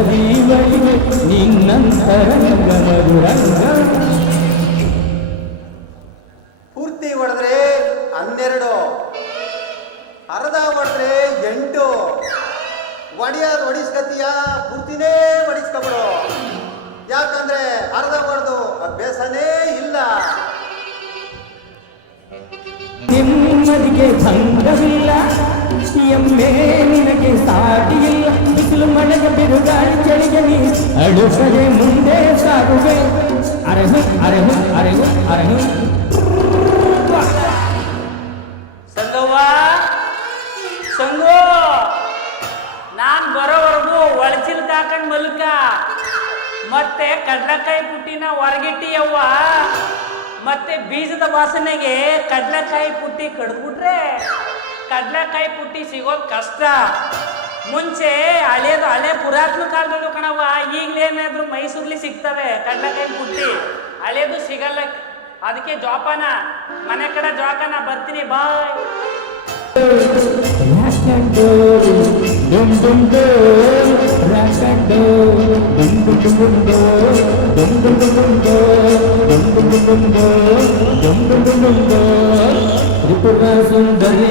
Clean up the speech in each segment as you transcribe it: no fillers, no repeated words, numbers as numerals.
ಮನದೀವಳಿಗೆ ನಿನ್ನಂತರಂಗ ಮಧುರಂಗ. ಪೂರ್ತಿ ಹೊಡೆದ್ರೆ 12, ಅರ್ಧ ಹೊಡೆದ್ರೆ 8. ಒಡೆಯೋದು ಹೊಡಿಸ್ಕತೀಯ, ಪೂರ್ತಿನೇ ಹೊಡಿಸ್ಕೊಬಿಡು. ಯಾಕಂದ್ರೆ ಅರ್ಧ ಹೊಡೆದು ಅಭ್ಯಾಸನೇ ಇಲ್ಲ. ನೆಮ್ಮದಿಗೆ ಭಂಗವಿಲ್ಲ, ಎಮ್ಮೆ ನಿನಗೆ ಸಾಟಿಯಿಲ್ಲ. ಬಿಸಿಲು ಮಳೆಗೆ ಬಿರುಗಾಳಿ ಚಳಿಗೆ ನೀ ಅಡುಸದೆ ಮುಂದೆ ಸಾಗುವೆ. ಅರೆಹು ಅರೆಹು ಅರೆಹು ಅರೆಹು. ಸಂಗವ್ವ, ಸಂಗು, ನಾನ್ ಬರೋವರೆಗೂ ಒಳಚಿಲ್ಕ ಹಾಕೊಂಡ್ ಮಲ್ಕ. ಮತ್ತೆ ಕಡ್ಲಕಾಯಿ ಪುಟ್ಟಿನ ಹೊರಗಿಟ್ಟಿಯವ್ವ. ಮತ್ತೆ ಬೀಜದ ವಾಸನೆಗೆ ಕಡ್ಲೆಕಾಯಿ ಪುಟ್ಟಿ ಕಡ್ದ್ಬಿಟ್ರೆ ಕಡ್ಲೆಕಾಯಿ ಪುಟ್ಟಿ ಸಿಗೋದು ಕಷ್ಟ. ಮುಂಚೆ ಹಳೆ ಪುರಾತನ ಕಾಲದಲ್ಲೂ ಕಣವ್ವ. ಈಗಲೇನಾದ್ರೂ ಮೈಸೂರ್ಲಿ ಸಿಗ್ತವೆ ಕಡ್ಲೆಕಾಯಿ ಪುಟ್ಟಿ, ಹಳೇದು ಸಿಗಲ್ಲ. ಅದಕ್ಕೆ ಜೋಪಾನ, ಮನೆ ಕಡೆ ಜೋಪಾನ. ಬರ್ತೀನಿ, ಬಾಯ್. ತ್ರಿಪುರ ಸುಂದರಿ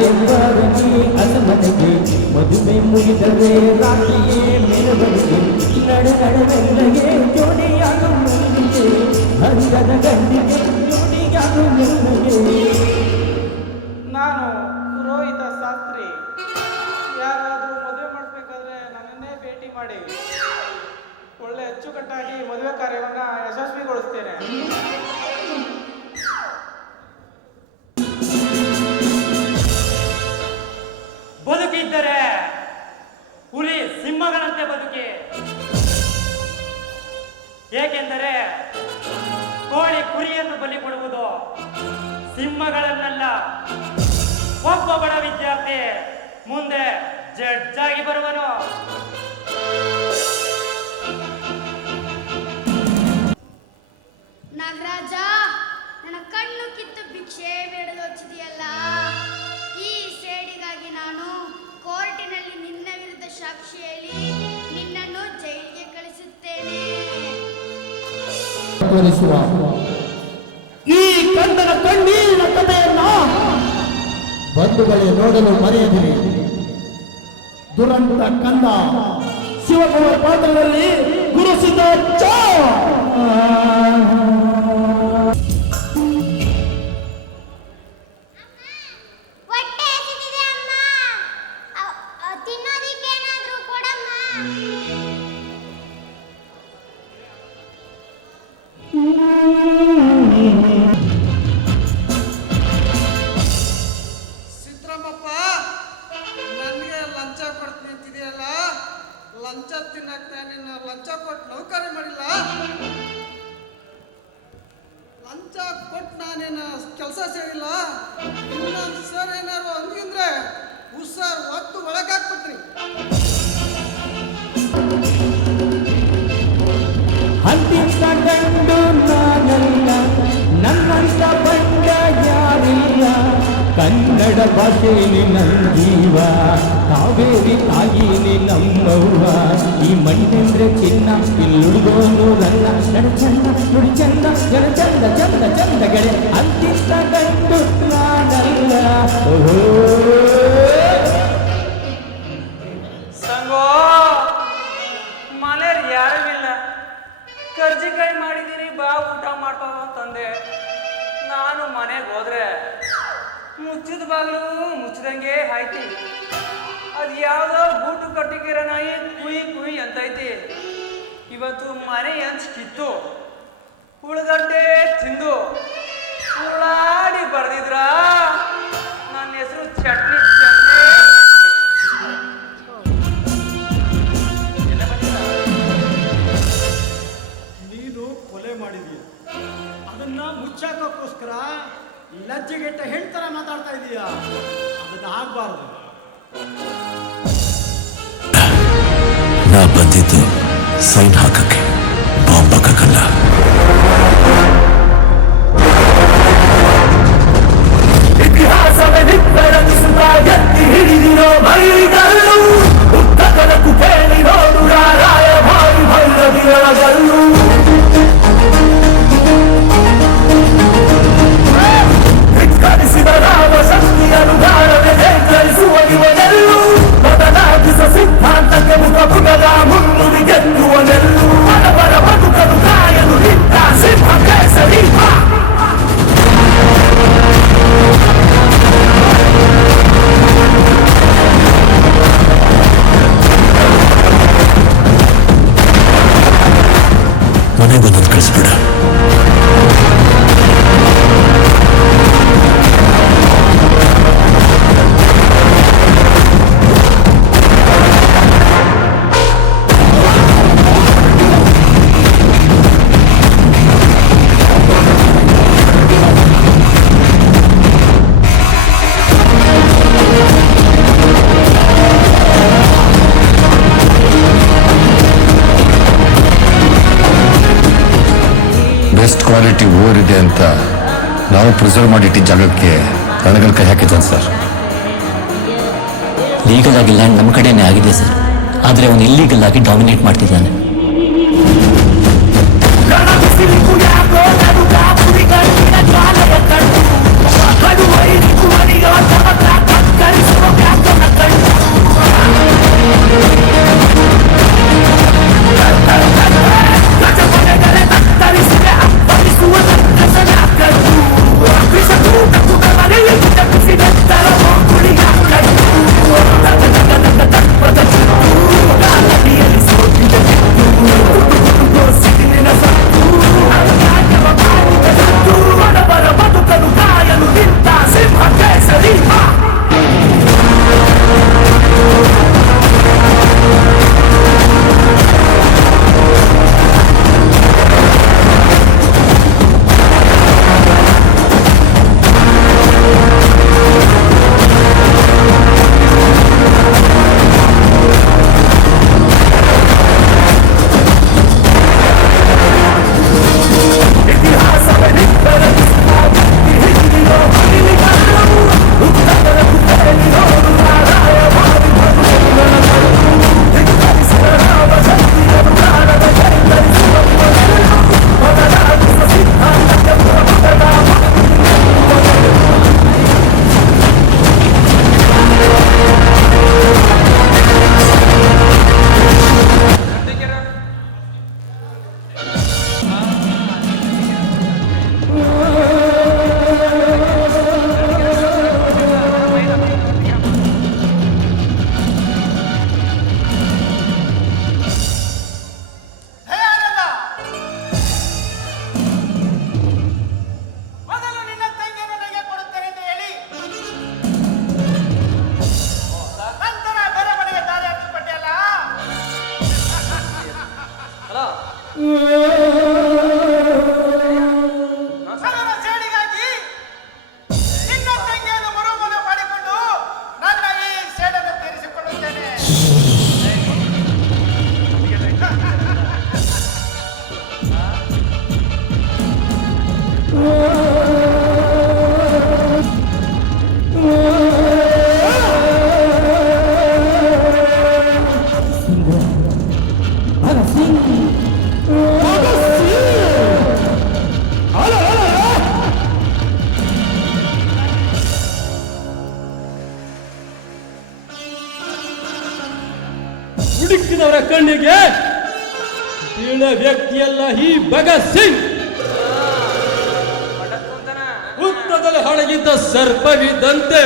ಅಸಮನೆಗೆ ಮದುವೆ ಮುಗಿದರೆ ರಾತ್ರಿಯೇ ಮೆರವಣಿಗೆ. ನಡೆನಡೆಗೆ ಜೋಡಿಯಾಗ ಮುಂದೆ ಹರಿದ ಗಂಡಿಗೆ ಜೋಡಿಯಾಗ ಮುಂದೆ. ನಾನು ಪುರೋಹಿತ ಶಾಸ್ತ್ರಿ. ಯಾರಾದರೂ ಮದುವೆ ಮಾಡಿಸ್ಬೇಕಾದ್ರೆ ನನ್ನನ್ನೇ ಭೇಟಿ ಮಾಡಿ ಒಳ್ಳೆ ಅಚ್ಚುಕಟ್ಟಾಗಿ ಮದುವೆ ಕಾರ್ಯವನ್ನು ಯಶಸ್ವಿಗೊಳಿಸ್ತೇನೆ. ಬದುಕಿದ್ದರೆ ಹುಲಿ ಸಿಂಹಗಳಂತೆ ಬದುಕಿ. ಏಕೆಂದರೆ ಕೋಳಿ ಕುರಿಯನ್ನು ಬಲಿ ಕೊಡುವುದು, ಸಿಂಹಗಳನ್ನೆಲ್ಲ. ಒಬ್ಬ ಬಡ ವಿದ್ಯಾರ್ಥಿ ಮುಂದೆ ಜಡ್ಜ್ ಆಗಿ ಬರುವನು. ನಾಗರಾಜ, ನನ್ನ ಕಣ್ಣು ಕಿತ್ತು ಭಿಕ್ಷೆ ಬೇಡಲು ಹಚ್ಚಿದೆಯಲ್ಲ. ಈ ಸೇಡಿಗಾಗಿ ನಾನು ಕೋರ್ಟಿನಲ್ಲಿ ನಿನ್ನ ವಿರುದ್ಧ ಸಾಕ್ಷಿ ಹೇಳಿ ನಿನ್ನನ್ನು ಜೈಲಿಗೆ ಕಳಿಸುತ್ತೇನೆ. ಈ ಕಂದನ ಕಣ್ಣೀರಿನ ಕಥೆಯನ್ನ ಬಂಧುಗಳೇ ನೋಡಲು ಮರೆಯದಿರಿ. ದುರಂತ ಕಂದ ಶಿವಕುಮಾರ ಪಾತ್ರದಲ್ಲಿ ಗುರುಸಿದ್ಧ ಸಿದ್ರಾಮಪ್ಪ, ನನಗೆ ಲಂಚ ಕೊಡ್ತೀನಿ ಅಂತಿದೆಯಲ್ಲ, ಲಂಚ ತಿನ್ನಕ್ಕೆ ನಿನ್ನ ಲಂಚ ಕೊಟ್ಟು ನೌಕರಿ ಮಾಡಿಲ್ಲ. ಲಂಚ ಕೊಟ್ಟು ನಾನೇನು ಕೆಲಸ ಸೇರಿಲ್ಲ. ಇನ್ನೊಂದು ಸರ್ ಏನಾರು ಹಂಗಿಂದ್ರೆ ಹುಷಾರ್ ಒತ್ತು ಒಳಗಾಕ್ಬಿಟ್ರಿ. ಅಂತಿಷ್ಟ ಗಂಡು ನಾನಲ್ಲ, ನನ್ನಂತ ಬಂಡ ಯಾರಿಲ್ಲ. ಕನ್ನಡ ಭಾಷೆಯಲ್ಲಿ ನನ್ನ ಜೀವ, ಕಾವೇರಿ ತಾಯಿನಿ ನಮ್ಮವ್ವ. ಈ ಮಣ್ಣೆಂದ್ರೆ ಚಿನ್ನ, ಇಲ್ಲುಳಿದೋನು ರನ್ನ. ನಡು ಚಂದ ನುಡಿ ಚಂದ, ಜನ ಚಂದ ಚಂದ ಚಂದಗಳೇ. ಅಂತಿಷ್ಟ ಗಂಡು ನಾನಲ್ಲ. ಸಂಗೋ, ಮನೇಲಿ ಯಾರೂ ಇಲ್ಲ. ಕರ್ಜಿಕಾಯಿ ಮಾಡಿದೀನಿ, ಬಾ ಊಟ ಮಾಡ್ಕೋ ತಂದೆ. ನಾನು ಮನೆಗೆ ಹೋದ್ರೆ ಮುಚ್ಚಿದ ಬಾಗಿಲು ಮುಚ್ಚಿದಂಗೆ ಆಯ್ತಿ. ಅದು ಯಾವುದೋ ಬೂಟು ಕಟ್ಟಿಗಿರೋ ನಾಯಿ ಕುಯ್ ಕುಯ್ ಅಂತೈತಿ. ಇವತ್ತು ಮನೆ ಹಂಚ್ ಕಿತ್ತು ಉಳ್ಳಗಡ್ಡೆ ತಿಂದು ಉಳ್ಳಾಡಿ ಬರ್ದಿದ್ರ ನನ್ನ ಹೆಸರು ಚಟ್ನಿ ಚಂದೆ. ನೀನು ಕೊಲೆ ಮಾಡಿದೀಯ, ಅದನ್ನ ಮುಚ್ಚಾಕೋಸ್ಕರ ಲಜ್ಜೆಗೆಟ್ಟ ಹೇಳ್ತಾರ ಮಾತಾಡ್ತಾ ಇದೀಯ. ಅದನ್ನ ಆಗ್ಬಾರ್ದು. ನಾ ಬಂದಿದ್ದು ಸೈನ್ ಹಾಕಕ್ಕೆ, ಬಾಂಬ್ ಹಾಕಕ್ಕಲ್ಲ. ಇತಿಹಾಸವೇ ನಿಪ್ಪೆರಗಿಸುತ್ತ ಎತ್ತಿ ಹಿಡಿದಿರೋ ಮೈಗಲ್ಲು, ಉದ್ದಗಲಕ್ಕೂ ಕೇಳಿ ನೋಡು ರಾಯಭಾರ. ಬೆಸ್ಟ್ ಕ್ವಾಲಿಟಿ ಓರ್ ಇದೆ ಅಂತ ನಾವು ಪ್ರಿಸರ್ವ್ ಮಾಡಿಟ್ಟಿದ್ದ ಜಾಗಕ್ಕೆ ರಣಗಲ್ ಕೈ ಹಾಕಿದ್ದಾನೆ ಸರ್. ಲೀಗಲ್ ಆಗಿ ಲ್ಯಾಂಡ್ ನಮ್ಮ ಕಡೆನೇ ಆಗಿದೆ ಸರ್, ಆದರೆ ಅವನು ಇಲ್ಲೀಗಲ್ ಆಗಿ ಡಾಮಿನೇಟ್ ಮಾಡ್ತಿದ್ದಾನೆ. ಹುಡುಕಿದವರ ಕಣ್ಣಿಗೆ ಬೀಳ ವ್ಯಕ್ತಿಯಲ್ಲ ಈ ಭಗತ್ ಸಿಂಗ್. ಹುತ್ತದಲ್ಲಿ ಹಳಗಿದ್ದ ಸರ್ಪವಿದ್ದಂತೆ